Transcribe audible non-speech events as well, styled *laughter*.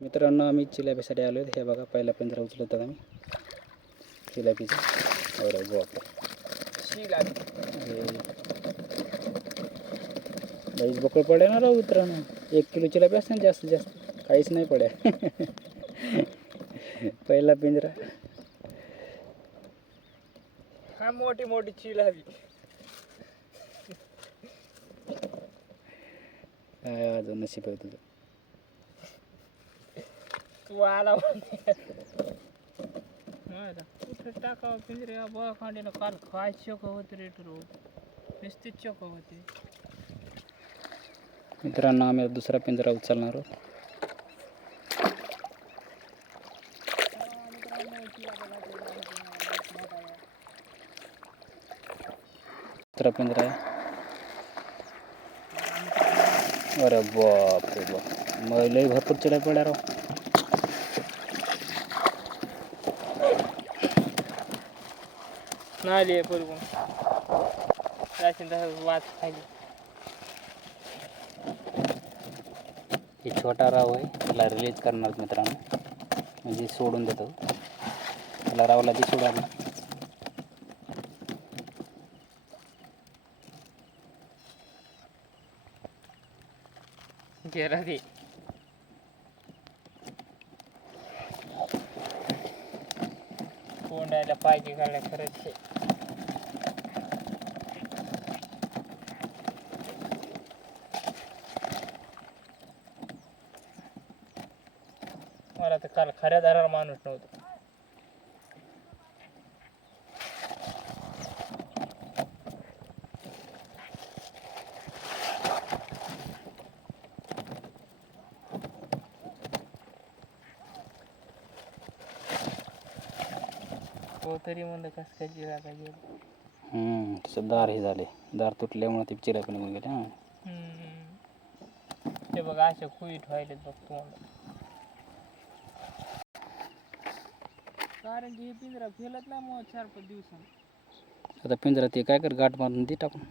मित्रांनो आम्ही चिलापीसाठी आलो हे बघा पहिला पिंजरा उचलत आम्ही. चिलापीचा बरं हे. लईच बकळ पडे ना राव मित्रांनो. एक किलो चिलापी असते ना जास्तीत जास्त काहीच नाही पड्या *laughs* पहिला पिंजरा. हा मोठी मोठी चील हवी काय अजून नशीब आहे तुझं. तू आला म्हणते कुठे टाकावं पिंजरे. बघा खांडीनं काल काय चोक होते रे ठरव. नुसते चोक होते. मित्रांनो आम्ही दुसरा पिंजरा उचलणार आहोत. दुसरा पिंजरा आहे. अरे बाप रे बाप. मग लई भरपूर चिला पड्या राव. नाही लिहे बरोबर राशन तसं वाच खाली. हे छोटा राव आहे त्याला रिलीज करणार मित्रांनो. म्हणजे सोडून देतो. त्याला रावला ती सोडा गेला ते. कोंडायला पाहिजे गाड्या खरंच. मला तर काल खऱ्या दाराला माणूस नव्हता. तो तरी म्हणलं कस काय जिरा काय गेलं. हम्म, त्याचं दार हे झाले. दार तुटल्यामुळे ते चिरा पण निघून गेले हां. हम्म. ते बघ अशा खुईट व्हायलेत बघ तोंड कारण की हे पिंजरा फेलत नाही मग चार पाच दिवसांनी. आता पिंजरा ते काय कर गाठ मारून दे टाकून.